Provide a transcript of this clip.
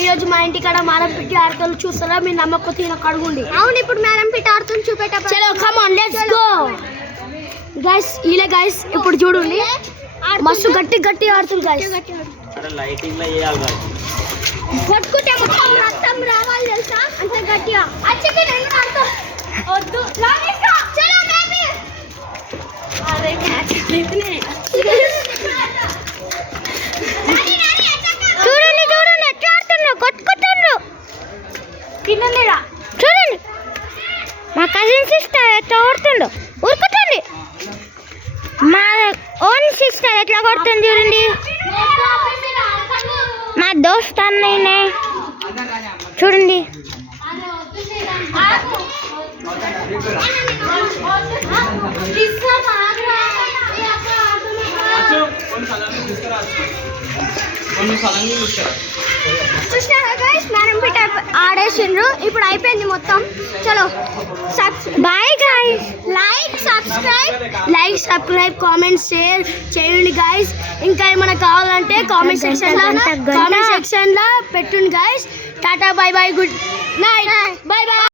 ఈ రోజు మా ఇంటికాడ మేడం పిట్టి ఆడుతూ చూస్తారా మీ నమ్మకం తిన కడుగుండి. అవును ఇప్పుడు మేడం పిట్టి ఆడుతుంది చూపెట్టా. చలో come on let's go guys. ఇలా గైస్ ఇప్పుడు చూడండి మస్తు గట్టి ఆడుతుంది గైస్. లైటింగ్ లో చేయాలి గాయ్స్. కొట్టుకుంటే మొత్తం రక్తం రావాలి తెలుసా అంత గట్టిగా. అచ్చకి నేను ఆడుతా వద్దు లాగేస్తా. చలో బేబీ అరే క్యాచ్ అయితేనే చూడండి ఎట్లా ఆడుతున్నారు కొట్టుకుంటున్నారు కిందనేరా. చూడండి మా కజిన్ సిస్టర్ ఎట్లా ఆడుతుందో ఊరుకుతుంది. మా ఓన్ సిస్టర్ ఎట్లా కొడుతుంది చూడండి. మా దోస్త్ అన్నయ్యనే చూడండి. చూసినారా గైస్ మేడం పిట్ ఆడేసిండ్రు. ఇప్పుడు అయిపోయింది మొత్తం. చలో bye guys. Like subscribe comment share చేయండి గైస్. ఇంకా ఏమైనా కావాలంటే కామెంట్ సెక్షన్ లో పెట్టుండి guys. Tata bye bye good night bye by.